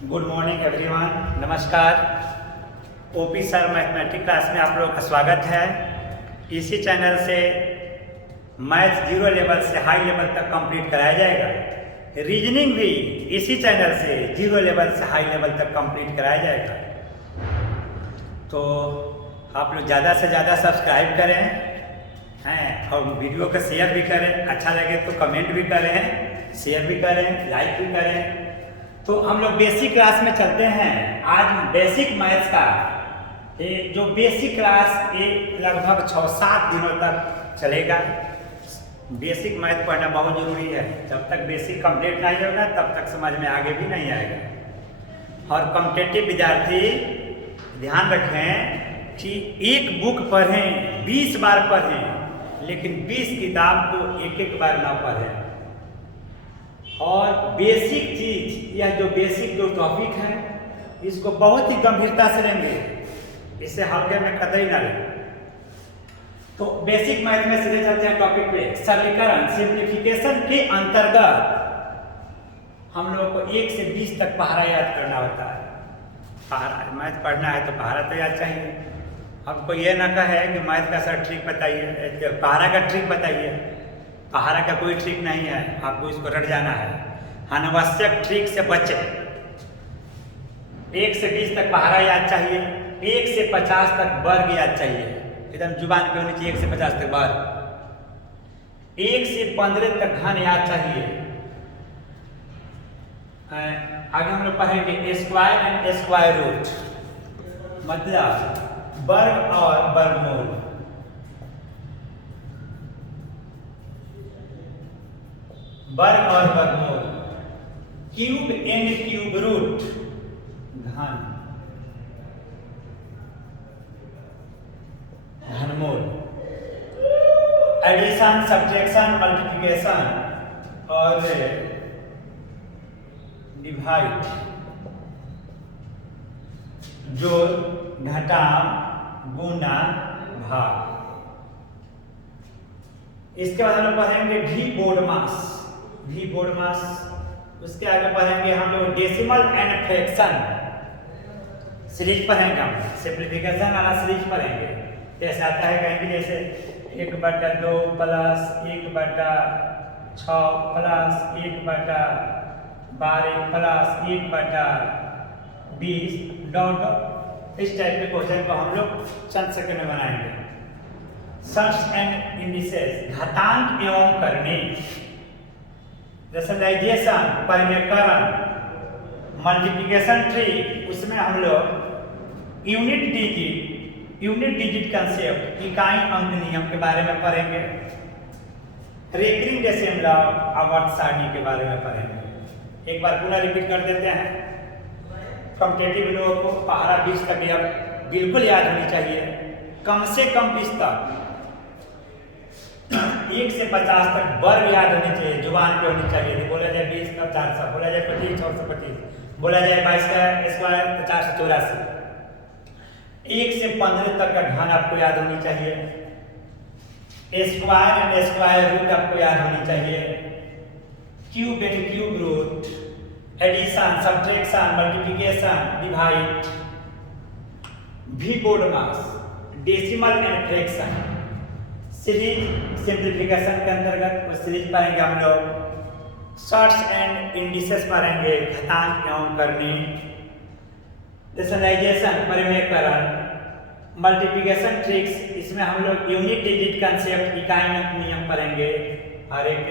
Good morning everyone, नमस्कार। OP sir mathematics class में आप लोगों का स्वागत है। इसी चैनल से मैथ जीरो लेवल से हाई लेवल तक कंप्लीट कराया जाएगा। रीजनिंग भी इसी चैनल से जीरो लेवल से हाई लेवल तक कंप्लीट कराया जाएगा। तो आप लोग ज़्यादा से ज़्यादा सब्सक्राइब करें हैं और वीडियो को शेयर भी करें। अच्छा लगे तो कमेंट भी करें, शेयर भी करें, लाइक भी करें। तो हम लोग बेसिक क्लास में चलते हैं। आज बेसिक मैथ्स का जो बेसिक क्लास ये लगभग 6-7 दिनों तक चलेगा। बेसिक मैथ पढ़ना बहुत ज़रूरी है। जब तक बेसिक कंप्लीट नहीं होगा तब तक समझ में आगे भी नहीं आएगा। और कॉम्पिटिटिव विद्यार्थी ध्यान रखें कि एक बुक पढ़ें, 20 बार पढ़ें, लेकिन 20 किताब को एक बार ना पढ़ें। और बेसिक चीज या जो बेसिक जो टॉपिक है इसको बहुत ही गंभीरता से लेंगे, इसे हल्के में कतई ना लें। तो बेसिक मैथ में सीधे चलते हैं टॉपिक पे। सरलीकरण सिंप्लीफिकेशन के अंतर्गत हम लोग को 1 से 20 तक पहाड़ा याद करना होता है। पहाड़ा मैथ पढ़ना है तो पहाड़ा तो याद चाहिए। हमको ये ना कहे कि मैथ का सर ट्रिक बताइए, पहाड़ा का ट्रिक बताइए। पहाड़ा का कोई ट्रिक नहीं है, आपको इसको रट जाना है। अनावश्यक ट्रिक से बचे। 1 से 20 तक पहाड़ा याद चाहिए, 1 से 50 तक वर्ग याद चाहिए। एकदम जुबान पे होनी चाहिए 1 से 50 तक वर्ग। 1 से 15 तक घन याद चाहिए। आगे हम लोग पढ़ेंगे स्क्वायर एंड स्क्वायर रूट, मतलब वर्ग और वर्गमूल। वर्ग और वर्गमूल। क्यूब एंड क्यूब रूट, घन घनमूल। एडिशन, सब्ट्रैक्शन, मल्टीप्लिकेशन और डिवाइड, जोड़, घटाव, गुणा, भाग। इसके बाद हम लोग पढ़ेंगे भी बोर्ड मास, भी बोर्ड मास। उसके आगे पढ़ेंगे हम लोग डेसिमल एंड फ्रैक्शन सीरीज पढ़ेंगे। हम सिंप्लीफिकेशन वाला सीरीज पढ़ेंगे। जैसे आता है कहेंगे जैसे 1/2 प्लस 1/6 प्लस 1/12 प्लस 1/20 डॉट। इस टाइप के क्वेश्चन को हम लोग चंद सेकंड में बनाएंगे। सम्स एंड इंडिसेस, घातांक एवं करने। रेशनलाइजेशन, परिमेयकरण, मल्टीप्लिकेशन ट्री, उसमें हम लोग यूनिट डिजिट कंसेप्ट, इकाई अंक नियम के बारे में पढ़ेंगे। रेकरिंग डेसिमल, आवर्त सारणी के बारे में पढ़ेंगे। एक बार पूरा रिपीट कर देते हैं। कॉम्पिटिटिव लोगों को पहाड़ा 20 तक बिल्कुल याद होनी चाहिए। कम से कम 20 तक। 1 से 50 तक वर्ग याद होनी चाहिए, जुबान पे होनी चाहिए। बोला जाए 20 का 400, बोला जाए 25 425, बोला जाए 22 का स्क्वायर 484। 1 से 15 तक का घन आपको याद होनी चाहिए। स्क्वायर एंड स्क्वायर रूट आपको याद होनी चाहिए। Cube and cube root, addition, subtraction, multiplication, divide, भी BODMAS, decimal and fraction series. Simplification के अंतर्गत वो सीरीज पढ़ेंगे हम लोग। शॉर्ट्स एंड इंडिसेस पढ़ेंगे, घातांक एवं करने। रेशनलाइजेशन, परिमेयकरण, मल्टीप्लिकेशन ट्रिक्स, इसमें हम लोग यूनिट डिजिट कंसेप्ट, इकाई अंक नियम पढ़ेंगे। और एक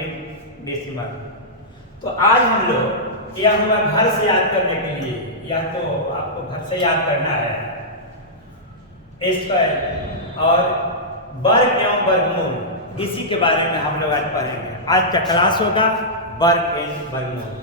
डेसिमल। तो आज हम लोग यह हुआ घर से याद करने के लिए, या तो आपको घर से याद करना है स्क्वायर और वर्ग एवं वर्गमूल, इसी के बारे में हम लोग आज पढ़ेंगे। आज का क्लास होगा वर्ग एवं वर्गमूल।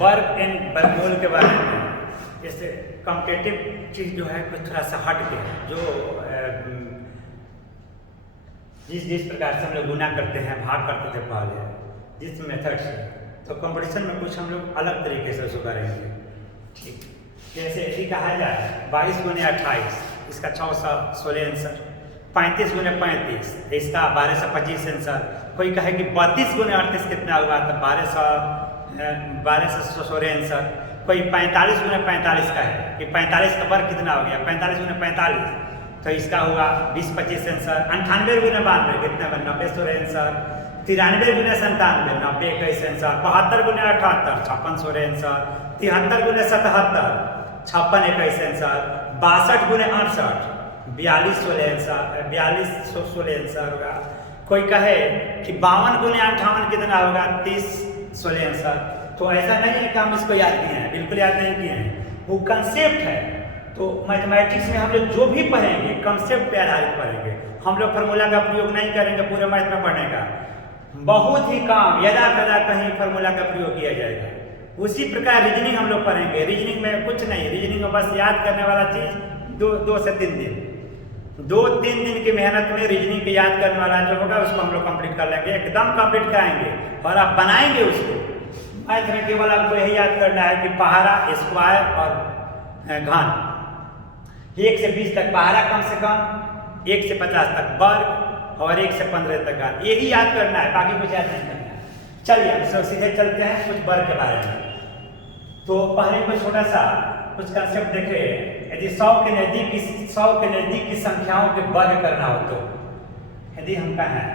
वर्ग एंड वर्गमूल के बारे में, जैसे कॉम्पिटिटिव चीज जो है कुछ थोड़ा सा हट के, जो जिस प्रकार से हम लोग गुना करते हैं, भाग करते थे पहले, जिस मेथड से। तो कंपटीशन में कुछ हम लोग अलग तरीके से उसको करेंगे। ठीक, जैसे यदि कहा जाए 22 गुने 28, इसका 16 आंसर, 35 गुने 35, इसका 1225 आंसर। कोई कहे कि 32 गुने 38 कितना हुआ, तो 1216 आंसर। कोई 45 गुने 45 का है कि 45 का वर्ग कितना हो गया, 45 गुने 45, तो इसका हुआ 20-25 आंसर। 98 गुने 92 कितना बना, 90-16 आंसर। 93 गुने 97, 90-21 आंसर। 72 गुने 78, 56-16 आंसर। 73 गुने 77, 56-21 आंसर। 62 गुने 68, 42-16 आंसर, 42-16 आंसर होगा। कोई कहे कि 52 गुने 58 कितना होगा, 30-16 आंसर। तो ऐसा नहीं है कि हम इसको याद किए हैं, बिल्कुल याद नहीं किए हैं, वो कंसेप्ट है। तो मैथमेटिक्स में हम लोग जो भी पढ़ेंगे कंसेप्ट पे आधारित पढ़ेंगे। हम लोग फार्मूला का प्रयोग नहीं करेंगे पूरे मैथ में पढ़ने का, बहुत ही कम यदा कदा कहीं फार्मूला का प्रयोग किया जाएगा। उसी प्रकार रीजनिंग हम लोग पढ़ेंगे। रीजनिंग में कुछ नहीं, रीजनिंग में बस याद करने वाला चीज 2 से 3 दिन, 2-3 दिन की मेहनत में रीजनिंग को याद करने वाला जो होगा उसको हम लोग कंप्लीट कर लेंगे, एकदम कंप्लीट कराएंगे और आप बनाएंगे उसको। मैथ में केवल आपको यही याद करना है कि पहाड़ा, स्क्वायर और घन, 1 से 20 तक पहाड़ा, कम से कम 1 से 50 तक वर्ग और 1 से 15 तक घन, यही याद करना है, बाकी कुछ याद नहीं करना है। चलिए हम सीधे चलते हैं कुछ वर्ग के बारे में। तो पहले कोई छोटा सा कुछ कंसेप्ट देखे। यदि 100 के नजदीक की संख्याओं के वर्ग करना हो, तो यदि हम कहें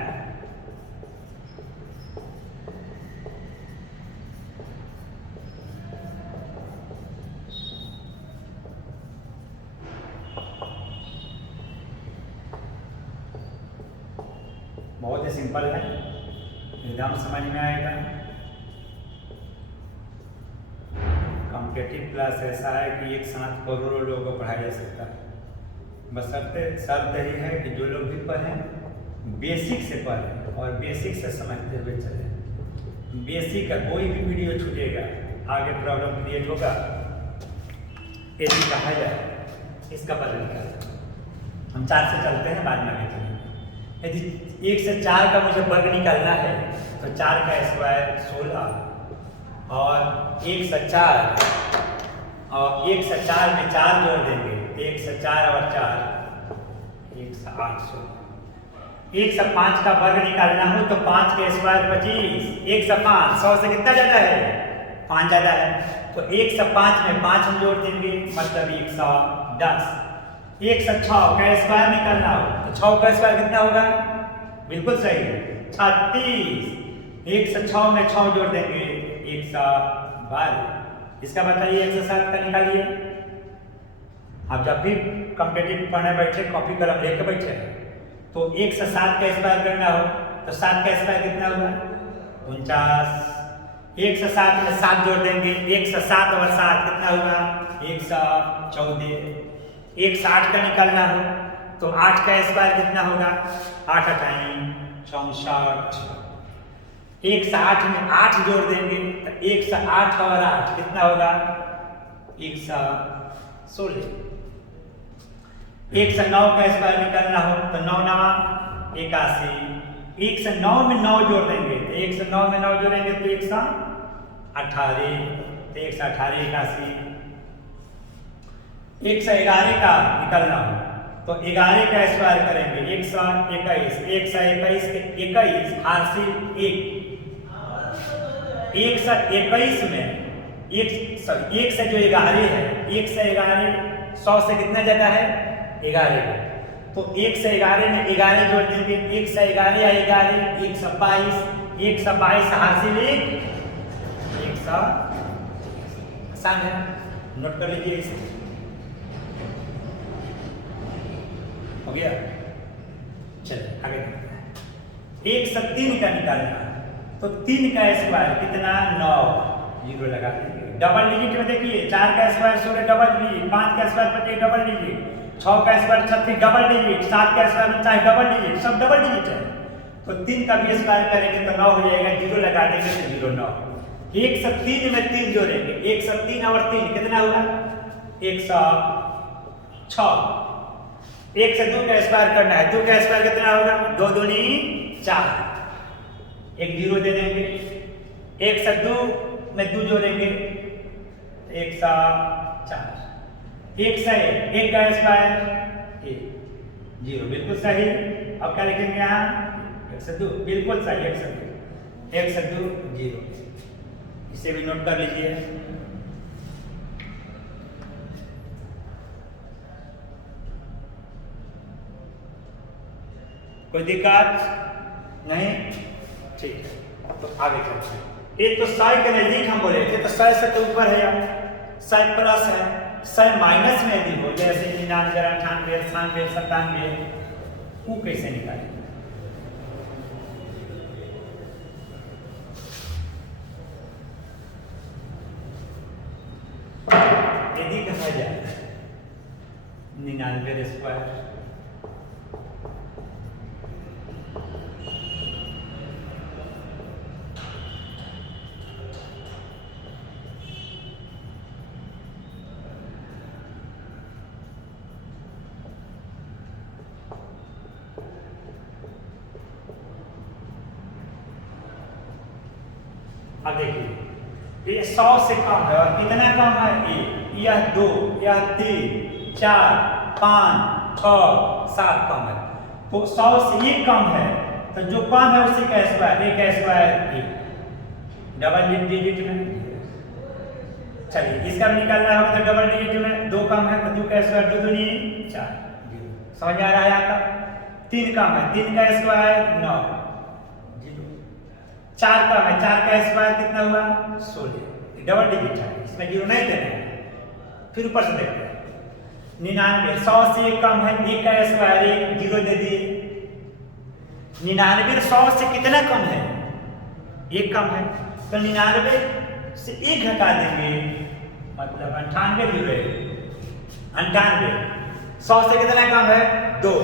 बहुत ही सिंपल है, एकदम समझ में आएगा। कॉम्पिटिटिव क्लास ऐसा है कि एक साथ करोड़ों लोगों को पढ़ाया जा सकता है। बशर्ते शर्त यही है कि जो लोग भी पढ़ें बेसिक से पढ़ें और बेसिक से समझते हुए चलें। बेसिक का कोई भी वीडियो छूटेगा आगे प्रॉब्लम क्रिएट होगा। यदि कहा जाए इसका पता निकालना, हम 4 से चलते हैं, बाद में आगे चलेंगे। यदि 1 से 4 का मुझे वर्ग निकालना है तो 4 का स्क्वायर 16 और 1 से 4 और 1 से 4 में 4 जोड़ देंगे, 1 से 4 और 4 1 से 8 16। 1 से 5 का वर्ग निकालना हो तो 5 के स्क्वायर 25, 1 से 5 100 से कितना ज्यादा है, 5 ज्यादा है, तो 1 से 5 में 5 हम जोड़ देंगे, मतलब 110। 1 से 6 का स्क्वायर निकालना हो तो 6 का स्क्वायर कितना होगा, बिल्कुल सही है 36। 1 से 6 में 6 जोड़ देंगे, 112। इसका बताइए 1 से 7 का निकालिए। आप जब भी कॉम्पिटिटिव पढ़ने बैठे कॉपी कलम लेके बैठे तो 1 से 7 का स्क्वायर करना हो तो 7 का स्क्वायर कितना होगा, 49। 1 से 7 में 7 जोड़ देंगे, 1 से 7 और 7 कितना होगा, 114। 1 से 8 का निकालना हो तो 8 का स्क्वायर कितना होगा, 8 8 64। 1 से 8 में 8 जोड़ देंगे तो 1 से 8 और 8 कितना होगा, 116। 1 से 9 का स्क्वायर निकालना हो तो 9 9 81। 1 से 9 में 9 जोड़ देंगे तो 1 से 9 में 9 जोड़ेंगे तो 118, तो 118 81। 1 से 11 का निकालना हो तो 11 का स्क्वायर करेंगे, 121। 1 से 21 के 21 हासिल 1। 1 से 21 में 1 से जो 11 है, 1 से 11 100 से कितना ज्यादा है, 11। तो 1 से 11 में 11 जोड़ देंगे, 1 से 11 या 11 122। 122 हासिल 100। आसान है, नोट कर लीजिए इसे, हो गया। चलिए आगे देखते हैं। 1 से 3 का निकालना तो 3 का स्क्वायर कितना, 9, 0 लगा देंगे। डबल डिजिट में देखिए 4 का स्क्वायर 16 डबल डिजिट, 5 का स्क्वायर 25 डबल डिजिट, 6 का स्क्वायर 36 डबल डिजिट, 7 का स्क्वायर 49 डबल डिजिट, सब डबल डिजिट है। तो 3 का भी स्क्वायर करेंगे तो 9 हो जाएगा, 0 लगा देंगे तो 0 9। 1 से 3 में 3 जोड़ेंगे, 1 से 3 और 3 कितना होगा, 106। 1 से 2 का स्क्वायर करना है, 2 का स्क्वायर कितना होगा, 2 दूनी 4, एक 0 दे देंगे। एक से दो में दो जोड़ेंगे, एक सा चार, एक से एक का स्क्वायर एक, जीरो, बिल्कुल सही। अब क्या लिखेंगे यहाँ, एक से दो, बिल्कुल सही, एक से दो, एक से दो जीरो। इसे भी नोट कर लीजिए। कोई दिक्कत नहीं, ठीक है। तो आगे चलते हैं। एक तो 100 के नजदीक हम बोले थे, तो 100 से तो ऊपर है यार, 100 प्लस है, 100 माइनस में यदि हो, जैसे 99, 98, 97, 97, वो कैसे निकालें? यदि कहा जाए 99 स्क्वायर, अब देखिए ये 100 से कम है, और कितना कम है, यह 2, यह 3, 4, 5, 6, 7 कम है। तो 100 से ये कम है, तो जो कम है उसी का स्क्वायर, एक का स्क्वायर एक, डबल डिजिट में। चलिए इसका भी निकालना होगा, तो डबल डिजिट में 2 कम है, तो 2 का स्क्वायर 2 दूनी 4, समझ आ रहा है आपका। 3 कम है, 3 का स्क्वायर 9, 4 कम है, 4 का स्क्वायर कितना हुआ 16, डबल डिजिट है, इसमें जीरो नहीं देना है। फिर ऊपर से देखते हैं 99, 100 से एक कम है, 1 का स्क्वायर 1, जीरो दे दिए। 99 100 से कितना कम है, 1 कम है, तो 99 से 1 घटा देंगे, मतलब 98 जीरो है, 98। 100 से कितना कम है 2,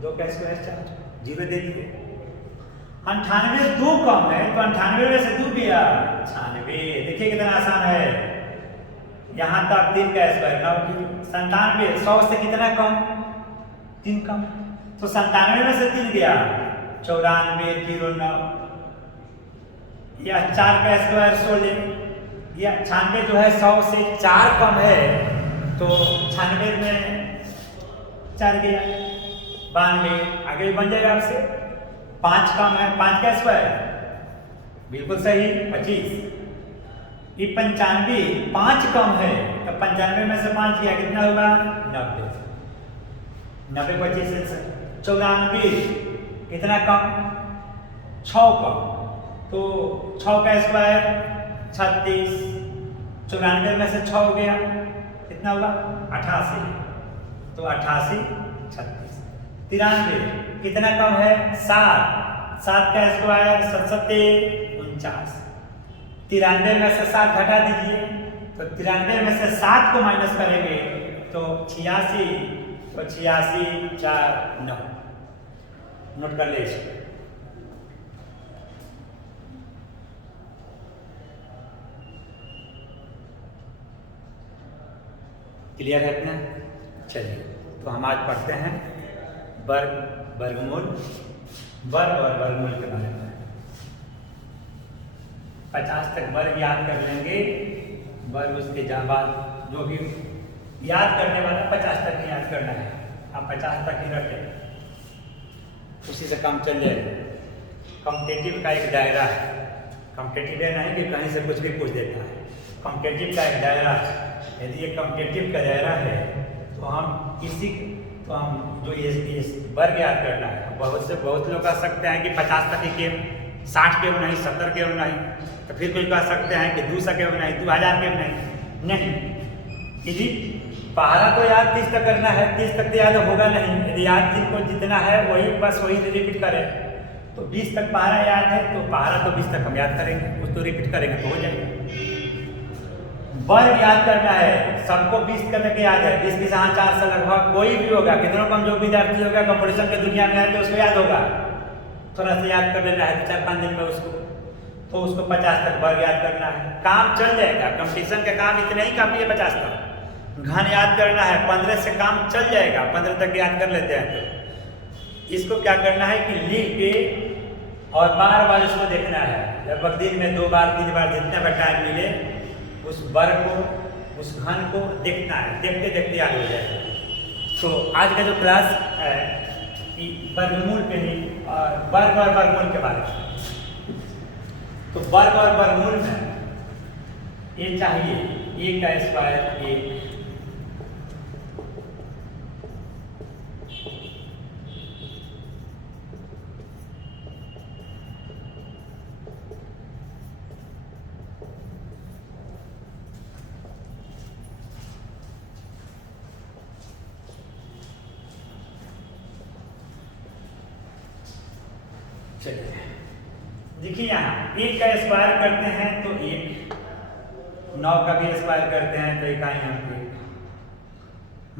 2 का स्क्वायर 4, जीरो दे दिए। 98 2 कम है, तो 98 में से 2 गया 96, देखिए कितना आसान है। यहाँ तक 3 का स्क्वायर 9 की 97, 100 से कितना कम 3 कम, तो 97 में से 3 गया 94 0 9, या 4 का स्क्वायर 16, या 96 जो है 100 से 4 कम है, तो 96 में 4 गया 92, आगे भी बन जाएगा आपसे। 5 कम है, 5 का स्क्वायर बिल्कुल सही 25, ये 95, 5 कम है, तो 95 में से 5 गया कितना होगा 90, 90 25 से 94, कितना कम 6 कम, तो 6 का स्क्वायर 36, 94 में से 6 हो गया कितना होगा 88, तो 88 36, 93 कितना कम है 7, 7 का स्क्वायर 77 49, 93 में से 7 घटा दीजिए, तो 93 में से 7 को माइनस करेंगे तो 86, तो 86 4 9, नोट कर लीजिए। क्लियर है इतना? चलिए तो हम आज पढ़ते हैं वर्ग, वर्गमूल, वर्ग और वर्गमूल के बारे में। 50 तक वर्ग याद कर लेंगे, वर्ग उसके बाद जो भी याद करने वाला 50 तक ही याद करना है, आप 50 तक ही रखें, उसी से काम चल जाएगा। कॉम्पिटिटिव का एक दायरा है, कॉम्पिटिटिव है नहीं कि कहीं से कुछ भी पूछ देता है, कॉम्पिटिटिव का एक दायरा है। यदि ये कॉम्पिटिटिव का दायरा है तो हम इसी, तो हम जो ये वर्ग याद करना है, बहुत लोग कह सकते हैं कि 50 तक ही केम, 60 केम नहीं, 70 केम नहीं, तो फिर कोई कह सकते हैं कि 200 केम नहीं, 2000 केम नहीं। यदि पहला तो याद 30 तक करना है, 30 तक तो याद होगा नहीं, यदि याद जिनको जितना है वही बस वही रिपीट करें। तो 20 तक पहला याद है तो पहला तो 20 तक हम याद करेंगे, उसको रिपीट करेंगे तो हो जाएगा। वर्ग याद करना है, सबको 20 तक याद है, 20 की 4 से लगभग कोई भी होगा, कितनों कम जो विद्यार्थी होगा कंपटीशन के दुनिया में है तो उसको याद होगा, थोड़ा सा याद कर लेना है 4-5 दिन में उसको, तो उसको 50 तक वर्ग याद करना है, काम चल जाएगा। कंपटीशन का काम इतना ही काफी है 50 तक। घन याद करना है, 15 से काम चल जाएगा, 15 तक याद कर लेते हैं। तो इसको क्या करना है कि लिख के और बार बार इसको देखना है, लगभग दिन में 2 बार 3 बार जितना भी टाइम मिले उस वर्ग को, उस घन को देखना है, देखते देखते याद हो जाएगा। तो आज का जो क्लास है कि वर्गमूल पे ही और वर्ग और वर्गमूल के बारे में। तो वर्ग और वर्गमूल में ये चाहिए a का स्क्वायर 1, चलिए देखिए यहाँ 1 का स्क्वायर करते हैं तो 1, 9 का भी स्क्वायर करते हैं तो इकाई यहाँ 1,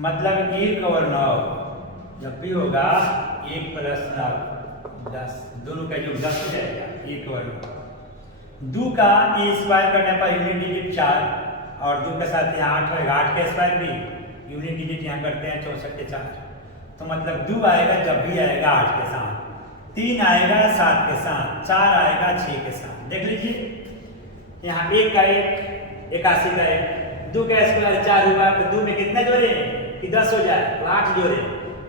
मतलब 1 और 9 जब भी होगा 1 + 9 10, दोनों का योग 10 हो जाएगा। 1 और 9, 2 का ये स्क्वायर करने पर यूनिट डिजिट 4 और 2 के साथ यहाँ 8 होगा। 8 का स्क्वायर भी यूनिट डिजिट यहाँ करते हैं 64 के 4, तो मतलब 2 आएगा जब भी आएगा 8 के साथ, 3 आएगा 7 के साथ, 4 आएगा 6 के साथ। देख लीजिए यहाँ 1 का 1, 81 का 1, 2 का स्क्वायर 4 हुआ तो 2 में कितना जोड़े कि 10 हो जाए तो 8 जोड़े,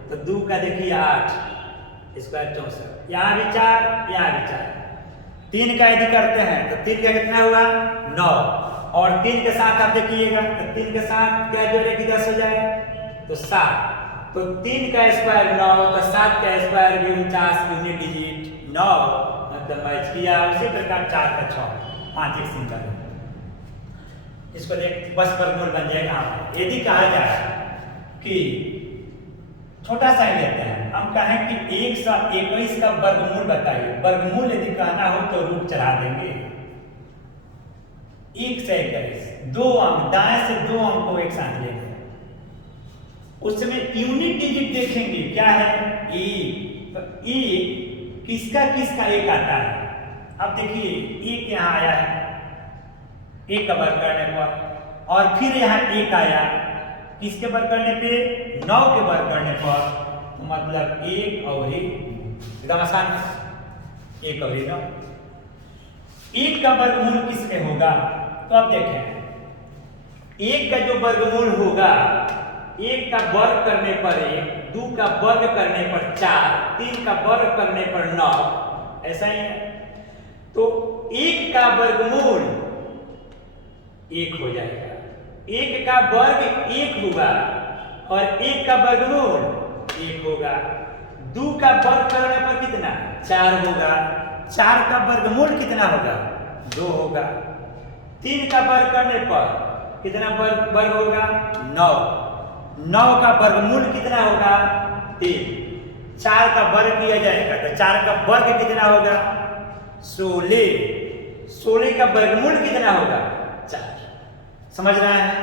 तो 2 का देखिए 8 स्क्वायर 64, यहाँ भी 4 यहाँ भी 4। 3 का यदि करते हैं तो 3 का कितना हुआ 9, और 3 के साथ आप देखिएगा तो 3 के साथ क्या जोड़े कि 10 हो जाए तो 7, तो 3 का स्क्वायर 9, तो 7 का स्क्वायर भी 49 यूनिट डिजिट 9, मतलब मैच किया। उसी प्रकार 4 का 6, 5 एक सिंपल, इसको देख बस वर्गमूल बन जाएगा। यदि कहा जाए कि छोटा सा ही लेते हैं, हम कहें कि 121 का वर्गमूल बताइए, वर्गमूल यदि कहना हो तो रूट चढ़ा देंगे। 121, 2 अंक दाएं से 2 अंक को एक साथ लेंगे, उसमें यूनिट डिजिट देखेंगे क्या है 1, तो 1 किसका किसका 1 आता है। अब देखिए 1 यहाँ आया है 1 का वर्ग करने पर, और फिर यहाँ 1 आया किसके वर्ग करने पे 9 के वर्ग करने पर, तो मतलब 1 और 1 एकदम आसान, 1 और 9। 1 का वर्गमूल किसमें होगा, तो अब देखें 1 का जो वर्गमूल होगा, 1 का वर्ग करने पर 1, 2 का वर्ग करने पर 4, 3 का वर्ग करने पर 9, ऐसा ही है। तो 1 का वर्गमूल 1 हो जाएगा, 1 का वर्ग 1 होगा और 1 का वर्गमूल 1 होगा। 2 का वर्ग करने पर कितना 4 होगा, 4 का वर्गमूल कितना होगा 2 होगा। 3 का वर्ग करने पर कितना वर्ग होगा 9, 9 का वर्गमूल कितना होगा 3, 4 का वर्ग किया जाएगा तो 4 का वर्ग कितना होगा 16, 16 का वर्गमूल कितना होगा 4। समझ रहे हैं।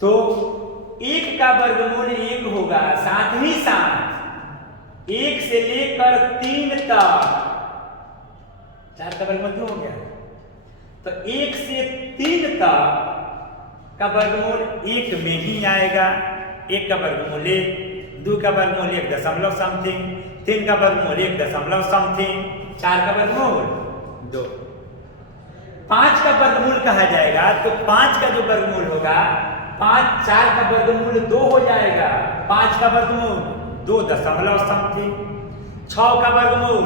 तो 1 का वर्गमूल 1 होगा, साथ ही साथ 1 से लेकर 3 तक 4 का वर्गमूल 2 हो गया, तो 1 से 3 तक का वर्गमूल 1 में ही आएगा। 1 का वर्गमूल 1, 2 का वर्गमूल 1 दशमलव समथिंग, 3 का वर्गमूल 1 दशमलव समथिंग, 4 का वर्गमूल 2। 5 का वर्गमूल कहा जाएगा तो 5 का जो वर्गमूल होगा 4 का वर्गमूल 2 हो जाएगा, 5 का वर्गमूल 2 दशमलव समथिंग, 6 का वर्गमूल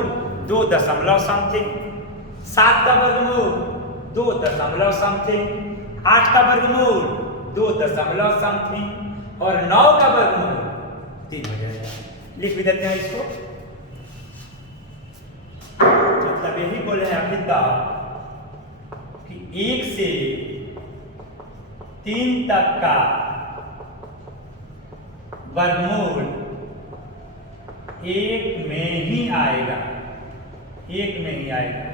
2 दशमलव समथिंग, 7 का वर्गमूल 2 दशमलव समथिंग, 8 का वर्गमूल 2 दशमलव समथिंग और 9 का वर्गमूल 3 हो जाएगा। लिख भी देते हैं इसको, मतलब यही बोले हैं अभी तक कि 1 से 3 तक का वर्गमूल 1 में ही आएगा, 1 में ही आएगा।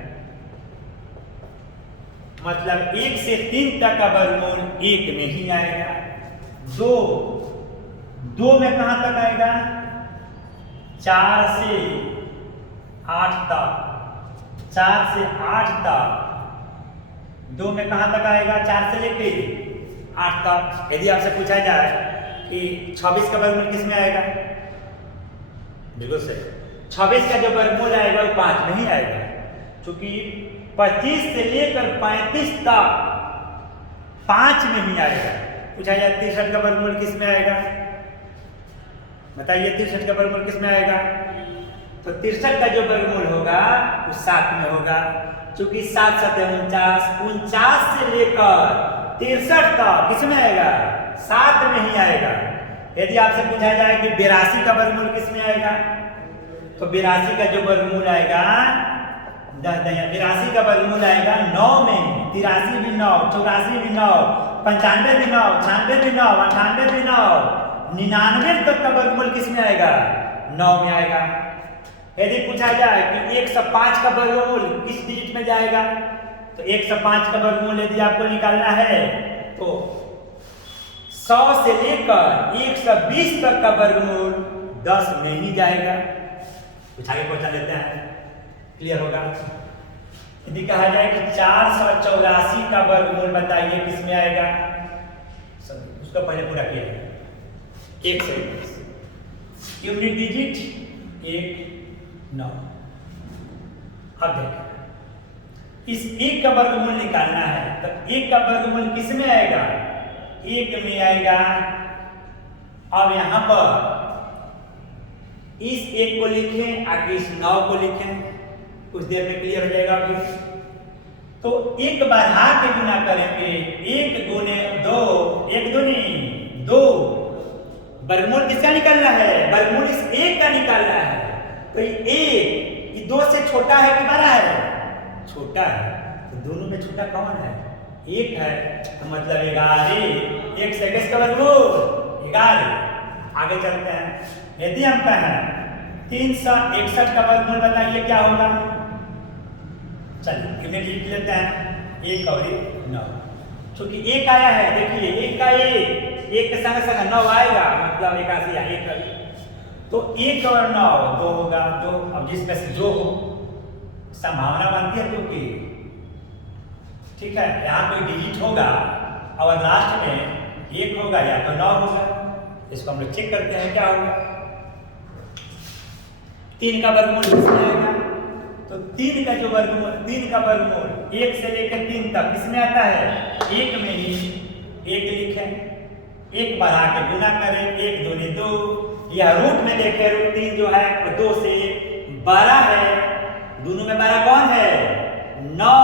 मतलब 1 से 3 तक का वर्गमूल 1 में ही आएगा। 2 में कहां तक आएगा 4 से 8 तक, 4 से 8 तक 2 में कहां तक आएगा 4 से लेके 8 तक। यदि आपसे पूछा जाए कि 26 का वर्गमूल किस में आएगा, बिल्कुल सही 26 का जो वर्गमूल आएगा वो 5 में ही आएगा, क्योंकि 25 से लेकर 35 तक 5 में ही आएगा। पूछा जाए 63 का वर्गमूल किस में आएगा, बताइए 63 का वर्गमूल किस में आएगा? तो 63 का जो वर्गमूल होगा वो 7 में होगा, क्योंकि 7 7 49, 49 से लेकर 63 तक किस में आएगा? 7 में ही आएगा। यदि आपसे पूछा जाए कि 82 का वर्गमूल किस में आएगा, तो 82 का जो वर्गमूल आएगा 82 का वर्गमूल आएगा 9 में, 83 भी 9, 84 भी 9, 95 भी 9, 96 भी 9, 98 भी 9, 99 तक का वर्गमूल किस में आएगा? 9 में आएगा। यदि पूछा जाए कि 105 का वर्गमूल किस डिजिट में जाएगा, तो 105 का वर्गमूल यदि आपको निकालना है तो 100 से लेकर 120 तक का वर्गमूल 10 में ही जाएगा। कुछ आगे पहुंचा लेते हैं, क्लियर होगा। यदि कहा जाए कि 484 का वर्गमूल बताइए किस में आएगा, उसका पहले पूरा किया है 1 से 21 यूनिट डिजिट 1 9। अब देखिए इस 1 का वर्गमूल निकालना है, तो 1 का वर्गमूल किस में आएगा? 1 में आएगा। अब यहां पर इस 1 को लिखें आगे इस 9 को लिखें, कुछ देर में क्लियर हो जाएगा। अभी तो 1 बढ़ा के गुना करेंगे, 1 गुने 2, 1 दूनी 2। वर्गमूल किसका निकालना है? वर्गमूल इस 1 का निकालना है। तो ये 2 से छोटा है कि बड़ा है? छोटा है। तो दोनों में छोटा कौन है? 1 है, तो मतलब 11। 1 से किसका वर्गमूल? 11। आगे चलते हैं। यदि हम कहें 361 का वर्गमूल बताइए क्या होगा? चलिए यूनिट लिख लेते हैं, 1 और 9। क्योंकि 1 आया है, देखिए 1 का 1 के संग संग 9 आएगा, मतलब 81 है 1। तो 1 और 9 2 होगा, 2। अब जिसमें से जो संभावना बनती है 2 की, ठीक है, यहाँ कोई डिजिट होगा और लास्ट में 1 होगा या तो 9 होगा। इसको हम लोग चेक करते हैं क्या होगा। 3 का वर्गमूल किसमें आएगा? तो 3 का जो वर्गमूल 3 का वर्गमूल 1 से लेकर 3 तक किसमें आता है? 1 में ही 1 लिखें, 1 बढ़ा के गुना करें, 1 दूनी 2। यह रूट में देखें, रूट 3 जो है वो 2 से बड़ा है, दोनों में बड़ा कौन है? 9।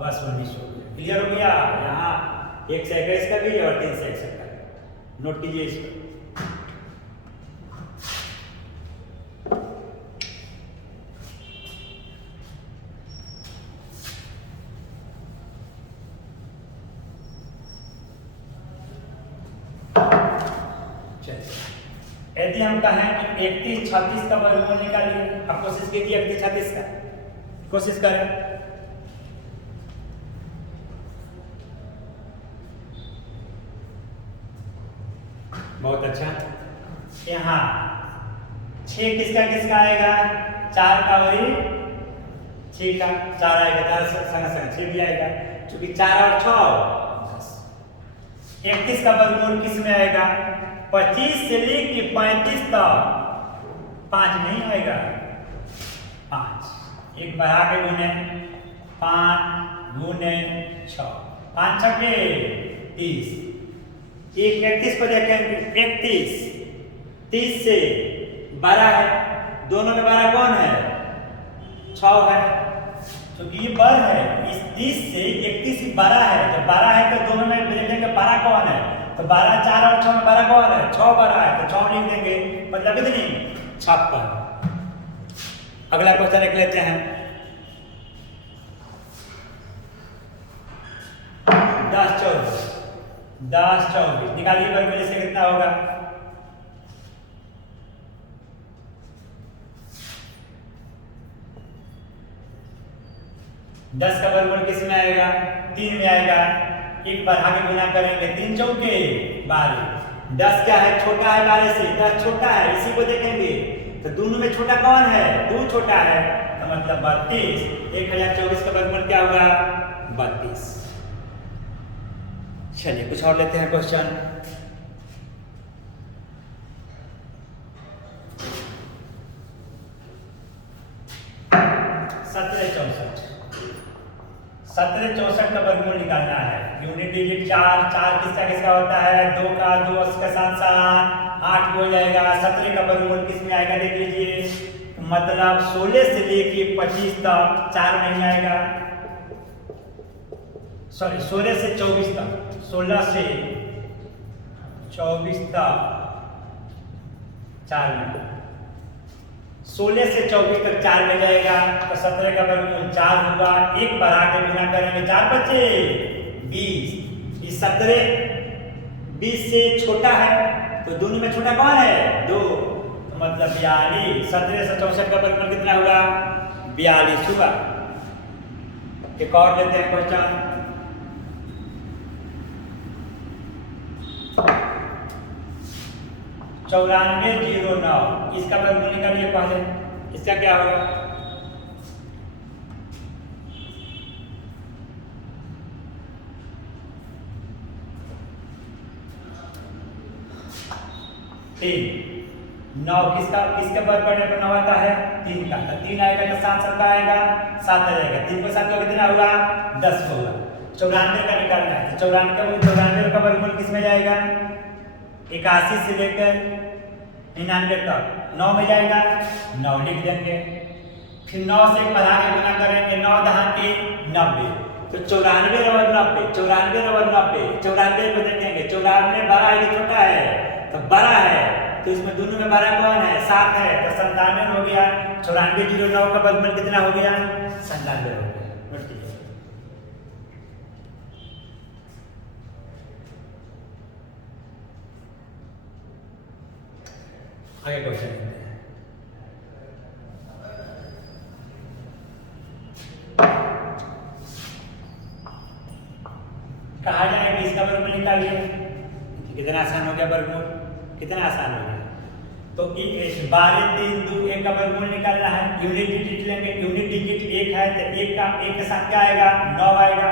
बस 19 हो गया, क्लियर हो गया। यहाँ 1 से 21 का भी और 3 से 61 का, नोट कीजिए इसको। यदि हम कहें कि 31 36 का वर्गमूल निकालिए, आप कोशिश कीजिए 31 36 का, कोशिश करें। बहुत अच्छा। यहाँ 6 किसका किसका आएगा? 4 का और 6 का 4 आएगा, 4 संग संग 6 भी आएगा, क्योंकि 4 और 6 10। 31 का वर्गमूल किस में आएगा? 25 से लेके 35 तक 5 नहीं आएगा, 5। 1 बढ़ा के गुने 5 गुने 6, 5 छक्के 30। 31 को देखेंगे, 30 से 12 है, दोनों में 12 कौन है? 6 है, क्योंकि ये बर है। इस 30 से 31 12 है, जब 12 है तो दोनों में देखेंगे 12 कौन है? तो 12 4 और 6 में 12 कौन है? 6 12 है, तो 6 लिख देंगे, मतलब कितनी? 56। अगला क्वेश्चन देख लेते हैं। 10 24 निकालिए, वर्गमूल से कितना होगा? 10 का वर्गमूल किस में आएगा? 3 में आएगा। 1 बढ़ा के गुना करेंगे, 3 चौके 12। 10 क्या है? छोटा है 12 से, 10 छोटा है, इसी को देखेंगे। तो दोनों में छोटा कौन है? 2 छोटा है, तो मतलब 32। 1024 का वर्गमूल क्या होगा? 32। चलिए कुछ और लेते हैं क्वेश्चन। 1764 का वर्गमूल निकालना है। यूनिट डिजिट 4, 4 किसका किसका होता है, 2 का, 2 उसके साथ साथ 8 हो जाएगा। 17 का वर्गमूल किस में आएगा देख लीजिए, मतलब 16 से लेके 25 तक 4 नहीं आएगा, सॉरी 16 से 24 तक, 16 से 24 तक 4 में, 16 से 24 तक 4 में जाएगा तो 17 का वर्गमूल 4 होगा। एक बढ़ा के गुना करेंगे, 4 बचे 20। इस 17 20 से छोटा है तो दोनों में छोटा कौन है, 2, तो मतलब 42। 17 से 64 का वर्गमूल कितना हुआ, 42 हुआ। एक और लेते हैं क्वेश्चन, चौरानवे 09, इसका वर्गमूल निकालिए पहले, इसका क्या होगा, तीन। 9 किसका किसके वर्ग करने पर 9 आता है, 3 का, तो 3 आएगा तो 7 सबका आएगा, 7 आ जाएगा। 3 को 7 का कितना हुआ, 10 होगा। 94 का निकालना है, तो 94 का वर्गमूल किस में जाएगा, 81 से लेकर 99 तक 9 में जाएगा, 9 लिख देंगे। फिर 9 से बढ़ा के गुना करेंगे, 9 दहा के 90, तो 94 और 90, 94 और 90, 94 को देखेंगे, 94 बड़ा है कि छोटा है, तो बड़ा है, तो इसमें दोनों में बड़ा कौन है, 7 है, तो 97 हो गया। 94 09 का वर्गमूल कितना हो गया, 97 हो गया। आगे क्वेश्चन लेते हैं, कहा जाए कि इसका वर्गमूल निकालिए, कितना आसान हो गया वर्गमूल, कितना आसान हो गया। तो 12 3 2 1 का वर्गमूल निकालना है। यूनिट डिजिट लेंगे, यूनिट डिजिट 1 है तो 1 का 1 के साथ क्या आएगा, 9 आएगा।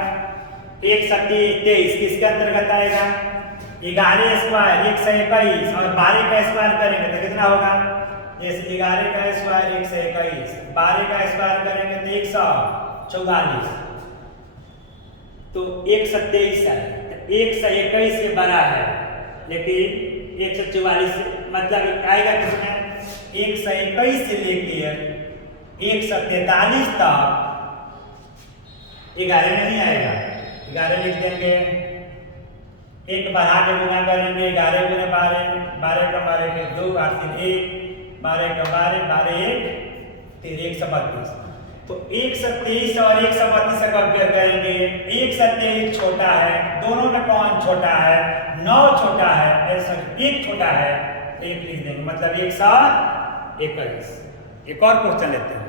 1 7 23 किसके अंतर्गत आएगा, 11 स्क्वायर 121, और 12 का स्क्वायर करेंगे तो कितना होगा, 11 का स्क्वायर 121, 12 का स्क्वायर करेंगे तो 144, तो 127 है, 121 से बड़ा है, लेकिन 144 मतलब आएगा किसमें, 121 से लेके 143 तक 11 नहीं आएगा, 11 लिख देंगे। एक बढ़ा के गुना करेंगे, 11 गुने 12, 12 का 12 के 2, 8 3 1, 12 का 12, 12 1 फिर 132, तो 127 और 132 का कंपेयर करेंगे। 127 छोटा है, दोनों में कौन छोटा है, 9 छोटा है, ऐसा 1 छोटा है, 1 लिख देंगे, मतलब 121। एक और क्वेश्चन लेते हैं,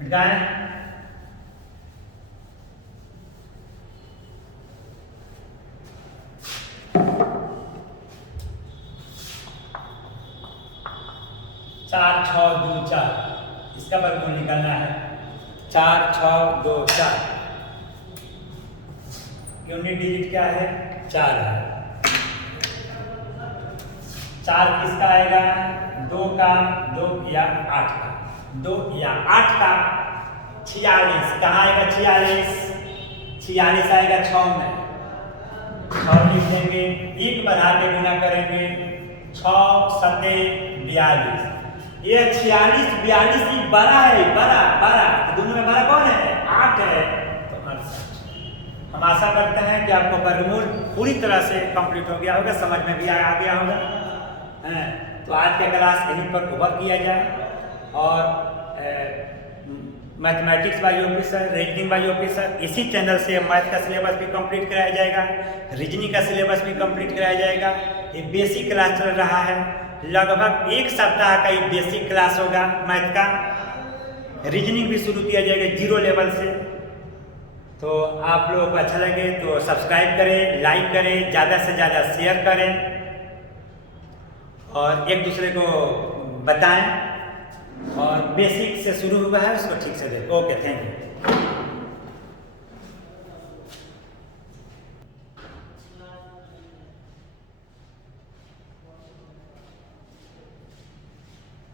मिटाएं, चार 6 2 4, इसका वर्गमूल निकालना है। 4 6 2 4, यूनिट डिजिट क्या है, 4 है। 4 किसका आएगा, 2 का, 2 या 8 का, 2 या 8 का 46, कहाँ आएगा 46, 46 आएगा 6 में, 6 लिख देंगे। 1 बढ़ा के गुना करेंगे, 6 7 42, ये 46 42 ही बड़ा है, बड़ा बड़ा, दोनों में बड़ा कौन है, 8 है, तो 68। हम आशा करते हैं कि आपको वर्गमूल पूरी तरह से कंप्लीट हो गया होगा, समझ में भी आ गया होगा। तो आज का क्लास यहीं पर ओवर किया जाए, और mathematics bye officer, reasoning bye officer, इसी चैनल से मैथ का सिलेबस भी कंप्लीट कराया जाएगा, रीजनिंग का सिलेबस भी कंप्लीट कराया जाएगा। ये बेसिक क्लास चल रहा है, लगभग 1 सप्ताह का ये बेसिक क्लास होगा मैथ का। रीजनिंग भी शुरू किया जाएगा 0 लेवल से। तो आप लोगों को अच्छा लगे तो सब्सक्राइब करें, लाइक करें, ज़्यादा से ज़्यादा शेयर करें, और एक दूसरे को बताएं, और बेसिक से शुरू हुआ है उसको ठीक से दें। Okay, thank you.